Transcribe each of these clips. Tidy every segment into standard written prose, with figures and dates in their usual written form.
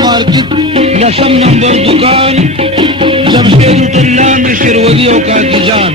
مارکیټ لسم نمبر دکان جمشید الله مشر ولی او کاکی جان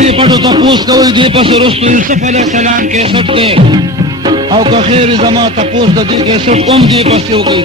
دې پټو تپوس کوي دې پس رستو یوسف علیہ السلام کیسټ دی او که خیر زما تپوس د دې کیسټ دې پس یو کوي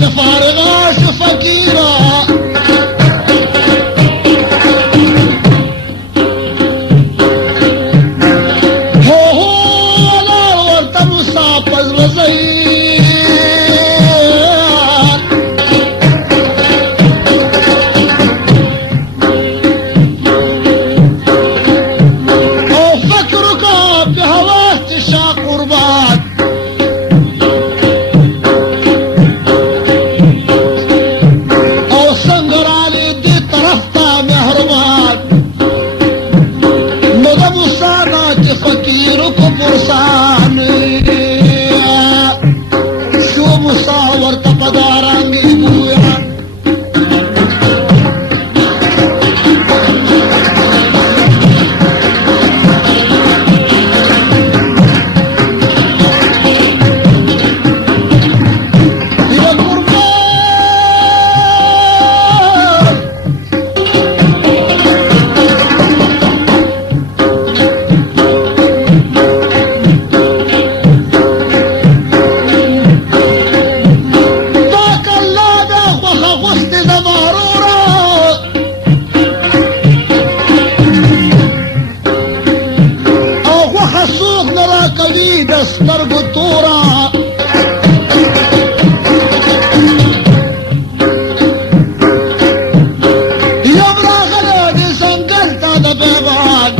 تفارغاش فقيرة هو لا ورت مصابز وزين وفكرك بهواه تشاق قربان او سنگر علي دي طرفتا مهربان مدى مصانات فقيرك برسان شو مصاور تقدارانگي بويان يا قربان ذاك اللادة وخا غست زمهرورة او وخا سوق نراك بيد استرق الطورة يوم لا غلادي سنقلت هذا بيبان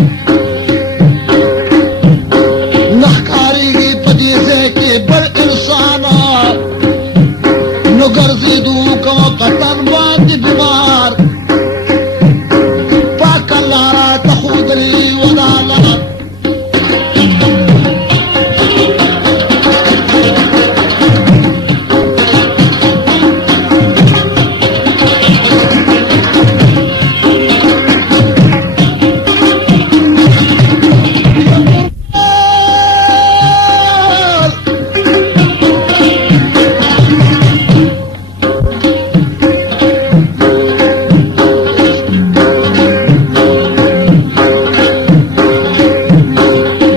نحكاري بدي زيكي بالإنسانة نقر زيدوك وقتن باندي بمار باك اللارا تخوض لي ودالا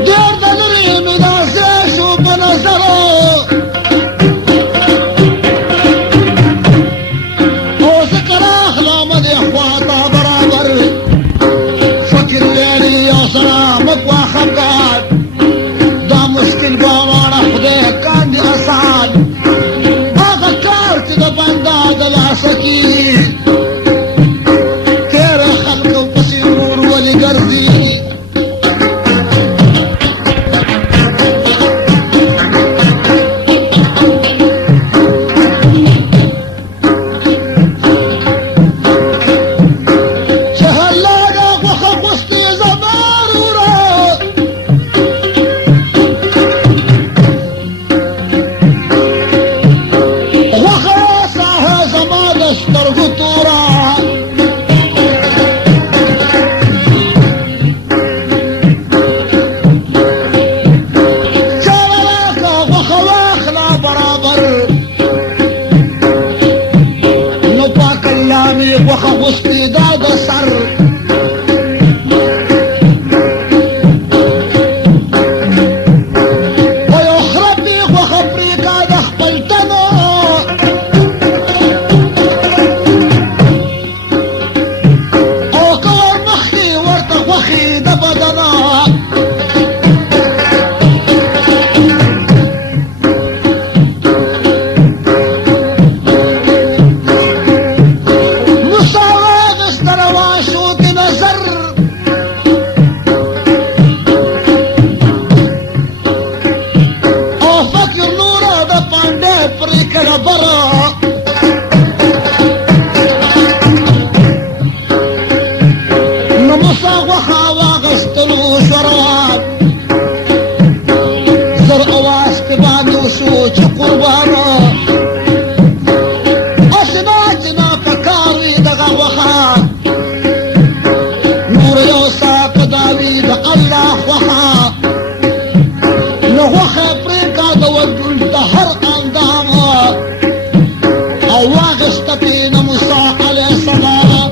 دير دلري من عزيز وبنظره وذكر أخلا مدي اخواتا برابر فكر ليلي يا سلامك وخبقات دا مشكل باوانا خديه كان دي أسعد أغكرت دا بنداد العسكين تيرا خلق وبسيرور ولي قرزي شهلانا وخبصتي زمارورة وخياسها زمان استرقطورة شغلك وخواخنا برابر نبا كلامي وخبصتي داد سر ويخربني وخبريك هذا خبلتنا او كور مخي ورتك وخي دبدنا مصاوغ استرواشوك نزر او فكر نورا دا باندي فريك ربرا نمصاغ وخاواغ استلو شراب زر اواس كباني وشوش قربانا أشناجنا فكاري دغا وخا نور يوسا قداوي دا الله وخا نوخ بريكا دا ودل دهر انداما اواغ استبين موسى عليه السلام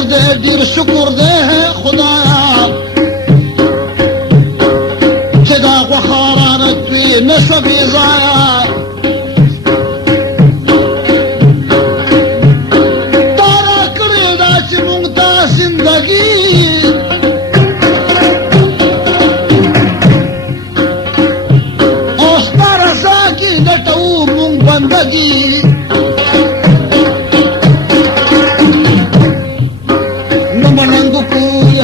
شکر دے ډیر شکر دے خدایا چې دا غوښه توی نشوه بې ځایه تا راکړې ده چې موږ ته زندګي او ستا رضا کې لټوو موږ بندګي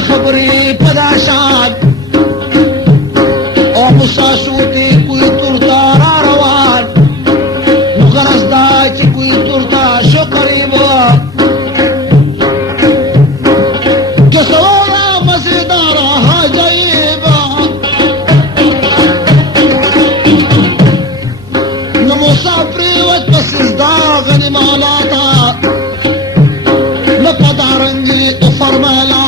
خبرې پداشاد او مساشوتی کوئی ترتا را روان نو غرض دا چې کوئی ترتا شو قریب که سوارا مزیدارا ها جایبا نو مسافری وچ پسزدا غنی مالاتا نو پدارنگی او فرمالا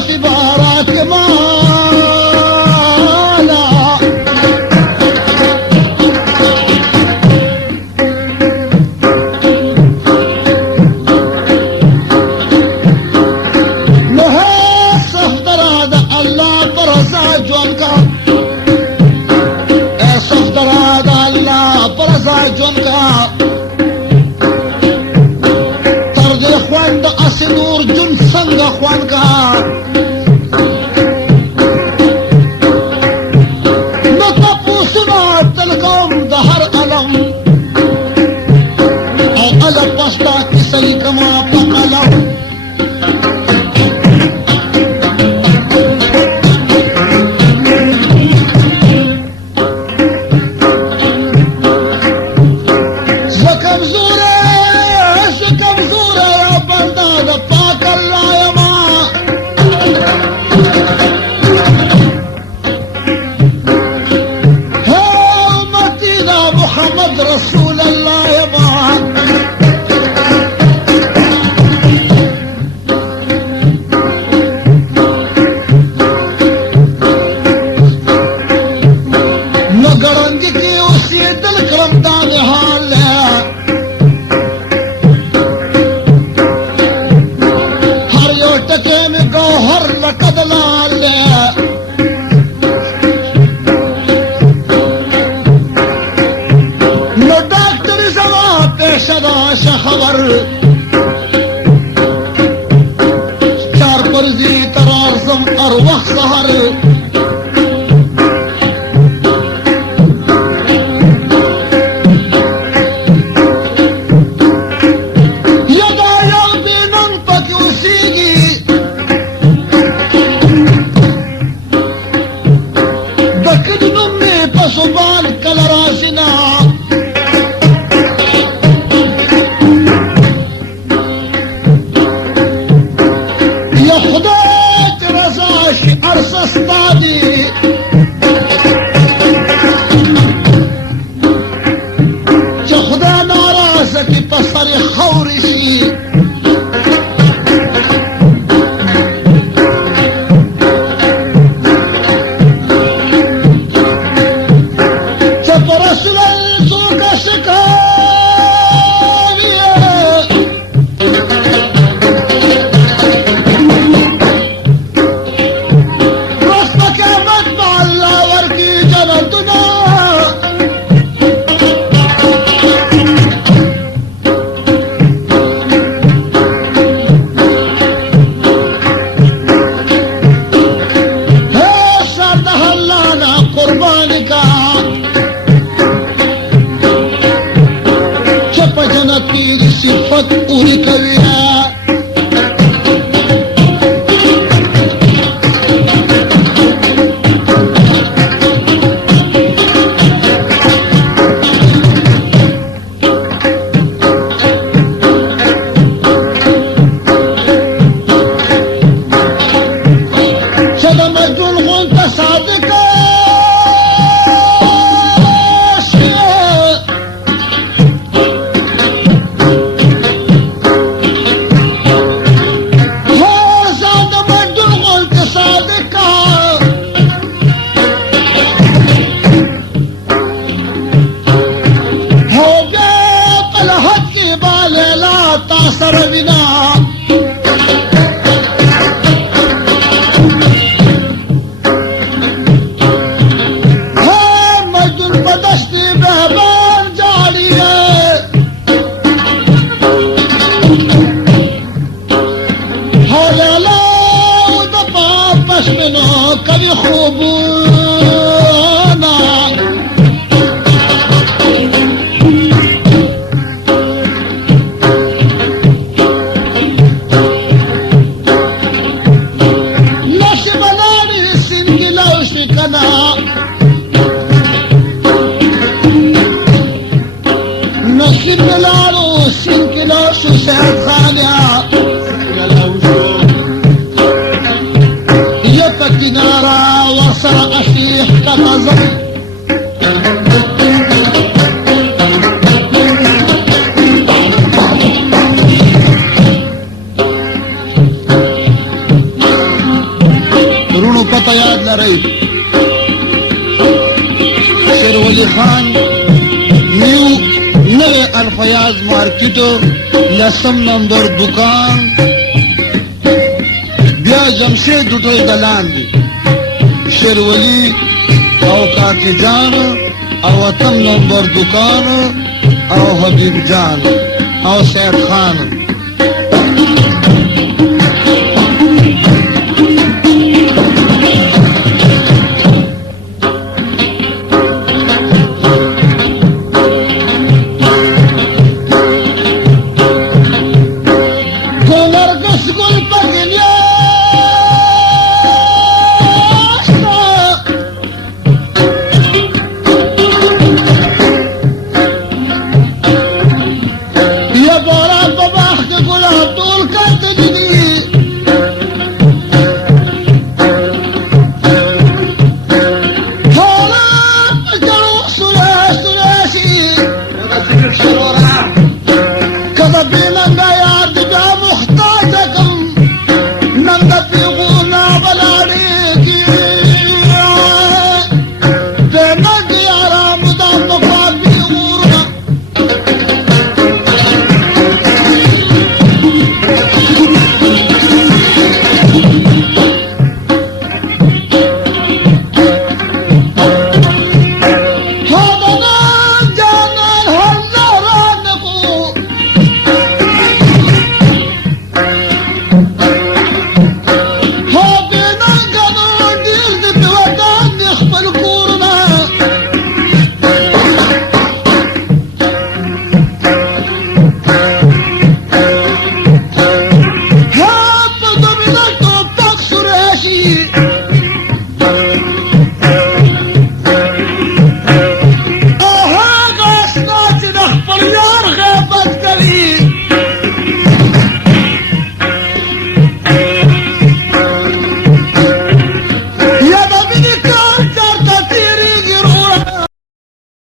في بارات مالا نهي صفدر هذا الله برزا جونكا صفدر هذا الله برزا جونكا خوان د اسنور جن څنګه خوان کا نو تاسو نه تل کوم د هر علم او علم پاستا کی سلی کما په علم رسول الله يبا نگرنگی کی اسی دل کرم دان حال ہر یو ٹکے میں گوہر لقد لال شدا خبر چار پرزی ترارزم ارواح سهر یدا یو بینن پکی اسیگی دکد نمی پسوبان کل راشنا صفت پوری کویا چدا مجنون غنت صادقا سربنا مجدون بدشتی بهبان جالیه حالا دپا پشمنو کبھی خوبونا نصیب ملالو سین کلو شو شهد خالیا یپتی نارا وصر اشیح کتازم پتہ یاد لرئ شیر ولی خان نیو نوے الفیاض مارکیٹو لسم نمبر دکان بیا جمشید دوٹوی دلان دی شیر ولی او کاکی جان او اتم نمبر دکان او حبیب جان او سید خان